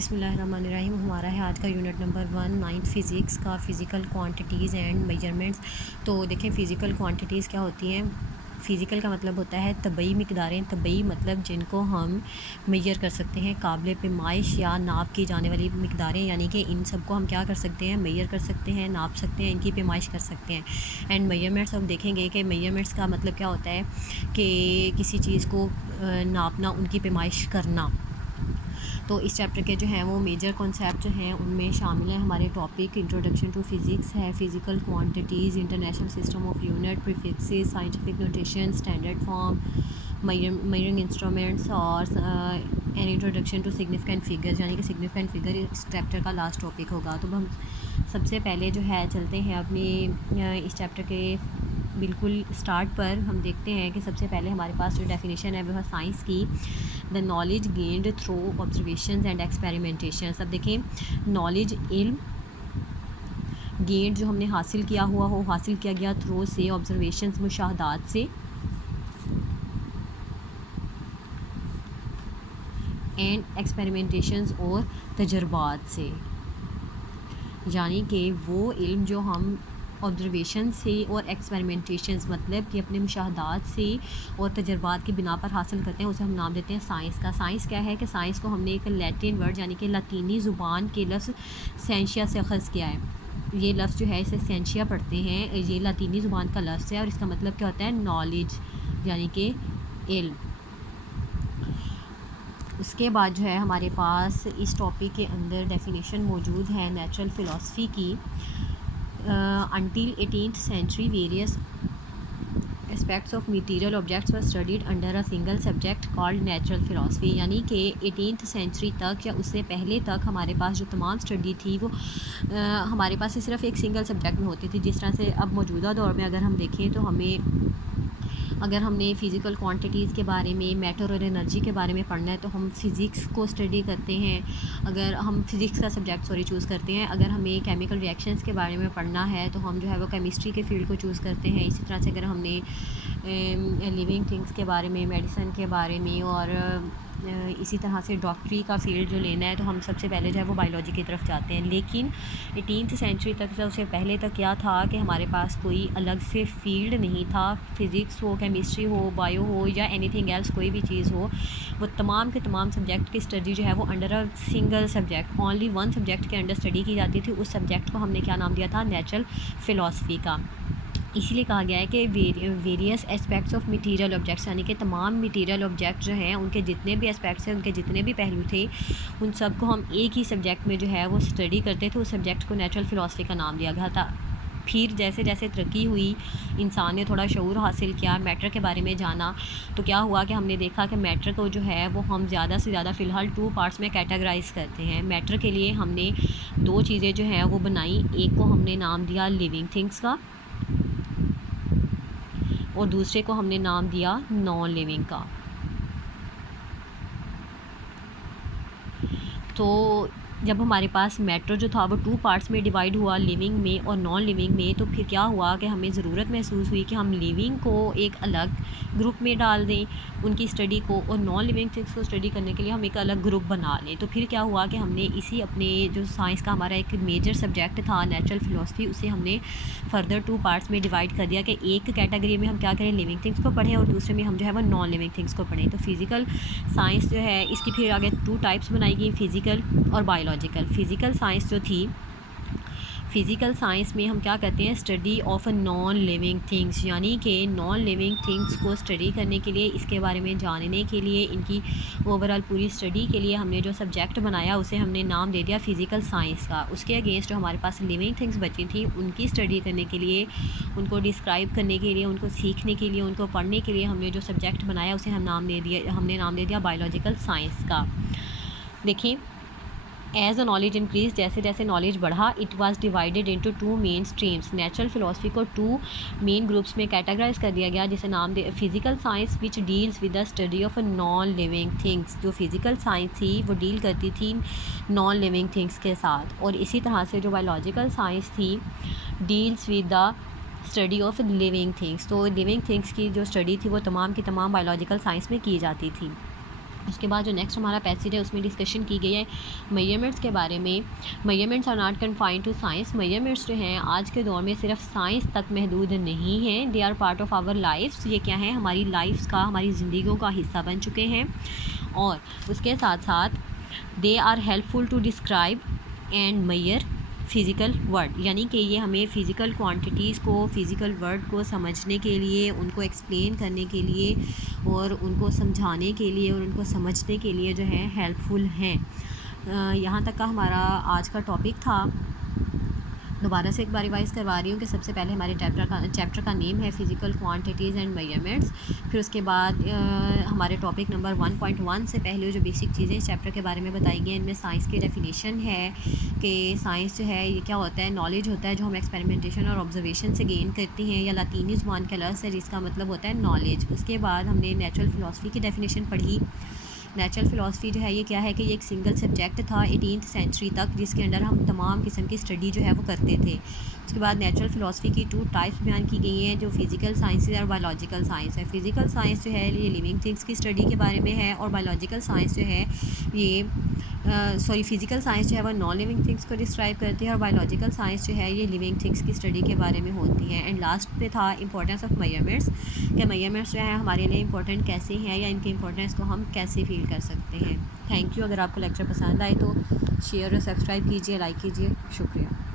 बिस्मिल्लाहिर्रहमानिर्रहीम। हमारा है आज का यूनिट नंबर 1 नाइन्थ फ़िज़िक्स का फ़िज़िकल क्वांटिटीज़ एंड मेजरमेंट्स। तो देखें फ़िज़िकल क्वांटिटीज़ क्या होती हैं। फ़िज़िकल का मतलब होता है तबई मकदारें, तबई मतलब जिनको हम मेजर कर सकते हैं, काबिल पैमाइश या नाप की जाने वाली मकदारें, यानी कि इन सब को हम क्या कर सकते हैं, मेजर कर सकते हैं, नाप सकते हैं, इनकी पैमाइश कर सकते हैं। एंड मेजरमेंट्स हम देखेंगे कि मेजरमेंट्स का मतलब क्या होता है कि किसी चीज़ को नापना, उनकी पैमाइश करना। तो इस चैप्टर के जो हैं वो मेजर कॉन्सेप्ट जो हैं उनमें शामिल हैं हमारे टॉपिक इंट्रोडक्शन टू फिज़िक्स है, physical quantities, international system of unit, prefixes, scientific notation, standard form, measuring instruments और an introduction to significant figures, यानी कि सिग्निफिकेंट फिगर इस चैप्टर का लास्ट टॉपिक होगा। तो हम सबसे पहले जो है चलते हैं अपनी इस चैप्टर के बिल्कुल स्टार्ट पर। हम देखते हैं कि सबसे पहले हमारे पास जो डेफिनेशन है वो है साइंस की, the knowledge gained through observation and experimentation. अब देखें, नॉलेज इल्म गेंड जो हमने हासिल किया हुआ हो, हासिल किया गया थ्रू से, ऑब्जर्वेशंस मुशाहदात से, एंड एक्सपेरिमेंटेशंस और तजर्बात से, यानी कि वो इल्म जो हम ऑब्जर्वेशन से और एक्सपेरिमेंटेशंस मतलब कि अपने मुशाहदात से और तजर्बात की बिना पर हासिल करते हैं, उसे हम नाम देते हैं साइंस का। साइंस क्या है कि साइंस को हमने एक लैटिन वर्ड यानी कि लातीनी ज़ुबान के लफ्ज़ सेंशिया से अख़ज़ किया है। ये लफ्ज़ जो है इसे सेंशिया पढ़ते हैं, ये लातीनी ज़ुबान का लफ्ज़ है और इसका मतलब क्या होता है, नॉलेज यानी कि इल्म। उसके बाद जो है हमारे पास इस टॉपिक के अंदर डेफिनेशन मौजूद है नेचुरल फ़िलासफ़ी की। Until 18th century, various aspects of material objects were studied under a single subject called natural philosophy, यानी कि 18th सेंचुरी तक या उससे पहले तक हमारे पास जो तमाम स्टडी थी वो हमारे पास सिर्फ एक सिंगल सब्जेक्ट में होती थी। जिस तरह से अब मौजूदा दौर में अगर हम देखें तो अगर हमने फ़िज़िकल क्वांटिटीज़ के बारे में, मैटर और एनर्जी के बारे में पढ़ना है तो हम फ़िज़िक्स को स्टडी करते हैं। अगर हम फ़िज़िक्स का सब्जेक्ट चूज़ करते हैं। अगर हमें केमिकल रिएक्शंस के बारे में पढ़ना है तो हम जो है वो केमिस्ट्री के फील्ड को चूज़ करते हैं। इसी तरह से अगर हमने लिविंग थिंग्स के बारे में, मेडिसिन के बारे में और इसी तरह से डॉक्टरी का फील्ड जो लेना है तो हम सबसे पहले जो है वो बायोलॉजी की तरफ जाते हैं। लेकिन 18th सेंचुरी तक से उससे पहले तक क्या था कि हमारे पास कोई अलग से फील्ड नहीं था। फ़िज़िक्स हो, केमिस्ट्री हो, बायो हो या एनीथिंग एल्स, कोई भी चीज़ हो, वो तमाम के तमाम सब्जेक्ट की स्टडी जो है वो under a single subject, only one subject के अंडर स्टडी की जाती थी। उस सब्जेक्ट को हमने क्या नाम दिया था, नेचुरल फ़िलासफ़ी का। इसीलिए कहा गया है कि various aspects of material objects, यानी कि तमाम मटीरियल ऑब्जेक्ट जो हैं उनके जितने भी एस्पेक्ट्स हैं, उनके जितने भी पहलू थे, उन सब को हम एक ही सब्जेक्ट में जो है वो स्टडी करते थे। उस सब्जेक्ट को नेचुरल फ़िलासफ़ी का नाम दिया गया था। फिर जैसे जैसे तरक्की हुई, इंसान ने थोड़ा शऊर हासिल किया, मैटर के बारे में जाना, तो क्या हुआ कि हमने देखा कि मैटर को जो है वो हम ज़्यादा से ज़्यादा फ़िलहाल 2 पार्ट्स में कैटेगराइज़ करते हैं। मैटर के लिए हमने 2 चीज़ें जो हैं वो बनाई। एक को हमने नाम दिया लिविंग थिंग्स का और दूसरे को हमने नाम दिया नॉन लिविंग का। तो जब हमारे पास मैटर जो था वो 2 पार्ट्स में डिवाइड हुआ, लिविंग में और नॉन लिविंग में, तो फिर क्या हुआ कि हमें ज़रूरत महसूस हुई कि हम लिविंग को एक अलग ग्रुप में डाल दें उनकी स्टडी को, और नॉन लिविंग थिंग्स को स्टडी करने के लिए हम एक अलग ग्रुप बना लें। तो फिर क्या हुआ कि हमने इसी अपने जो साइंस का हमारा एक मेजर सब्जेक्ट था नेचुरल फ़िलासफ़ी, उसे हमने फर्दर 2 पार्ट्स में डिवाइड कर दिया कि एक कैटेगरी में हम क्या करें, लिविंग थिंग्स को पढ़ें और दूसरे में हम जो है वो नॉन लिविंग थिंग्स को पढ़ें। तो फ़िज़िकल साइंस जो है इसकी फिर आगे 2 टाइप्स बनाई गई, फ़िज़िकल और बायोलॉजिकल। फ़िज़िकल साइंस जो थी, फ़िज़िकल साइंस में हम क्या करते हैं, study of non living things, यानी कि नॉन लिविंग थिंग्स को स्टडी करने के लिए, इसके बारे में जानने के लिए, इनकी ओवरऑल पूरी स्टडी के लिए हमने जो सब्जेक्ट बनाया उसे हमने नाम दे दिया फ़िज़िकल साइंस का। उसके अगेंस्ट जो हमारे पास लिविंग थिंग्स बची थी उनकी स्टडी करने के लिए, उनको डिस्क्राइब करने के लिए, उनको सीखने के लिए, उनको पढ़ने के लिए हमने जो सब्जेक्ट बनाया उसे हमने नाम दे दिया बायोलॉजिकल साइंस का। देखिए, एज अ नॉलेज इंक्रीज, जैसे जैसे नॉलेज बढ़ा, it was divided into 2 main streams. Natural philosophy को 2 मेन ग्रुप्स में कैटेगराइज कर दिया गया, जिसे नाम दे physical science which deals with the study of non living things. जो फ़िज़िकल साइंस थी वो डील करती थी नॉन लिविंग थिंग्स के साथ, और इसी तरह से जो बायोलॉजिकल साइंस थी deals with the study of living things. तो लिविंग थिंग्स की जो स्टडी थी वो तमाम की तमाम बायोलॉजिकल साइंस में की जाती थी। उसके बाद जो नेक्स्ट हमारा पैसेज है उसमें डिस्कशन की गई है मेजरमेंट्स के बारे में। Measurements are not confined to science. Measurements जो हैं आज के दौर में सिर्फ साइंस तक महदूद नहीं हैं, they are part of our lifes. ये क्या है, हमारी लाइफ्स का, हमारी ज़िंदगियों का हिस्सा बन चुके हैं। और उसके साथ साथ they are helpful to describe and measure physical world, यानी कि ये हमें फ़िज़िकल क्वांटिटीज़ को, फ़िज़िकल वर्ड को समझने के लिए, उनको एक्सप्लेन करने के लिए और उनको समझाने के लिए और उनको समझने के लिए जो है हेल्पफुल हैं। यहाँ तक का हमारा आज का टॉपिक था। दोबारा से एक बार रिवाइज़ करवा रही हूँ कि सबसे पहले हमारे चैप्टर का नेम है फ़िज़िकल क्वांटिटीज़ एंड मेजरमेंट्स। फिर उसके बाद हमारे टॉपिक नंबर 1.1 से पहले जो बेसिक चीज़ें इस चैप्टर के बारे में बताई गई हैं, इनमें साइंस की डेफिनेशन है कि साइंस जो है ये क्या होता है, नॉलेज होता है जो हम एक्सपेरिमेंटेशन और ऑब्जर्वेशन से गेन करते हैं, या लातीनी ज़ुबान का लफ्ज़ है जिसका मतलब होता है नॉलेज। उसके बाद हमने नेचुरल फ़िलॉसफी की डेफिनेशन पढ़ी। नेचुरल फ़िलासफ़ी जो है ये क्या है कि ये एक सिंगल सब्जेक्ट था 18th सेंचुरी तक, जिसके अंडर हम तमाम किस्म की स्टडी जो है वो करते थे। उसके बाद नेचुरल फ़िलासफ़ी की 2 टाइप्स बयान की गई हैं, जो फ़िज़िकल साइंसेज और बायोलॉजिकल साइंस है। फ़िज़िकल साइंस जो है ये लिविंग थिंग्स की स्टडी के बारे में है, और बायोलॉजिकल साइंस जो है ये फ़िज़िकल साइंस जो है वो नॉन लिविंग थिंग्स को डिस्क्राइब करती है, और बायोलॉजिकल साइंस जो है ये लिविंग थिंग्स की स्टडी के बारे में होती है। एंड लास्ट पे था इंपॉर्टेंस ऑफ मेजरमेंट्स, कि मेजरमेंट्स जो है हमारे लिए इंपॉर्टेंट कैसे हैं, या इनके इंपॉर्टेंस को हम कैसे फील कर सकते हैं। Thank you. अगर आपको लेक्चर पसंद आए तो शेयर और सब्सक्राइब कीजिए, लाइक कीजिए। शुक्रिया।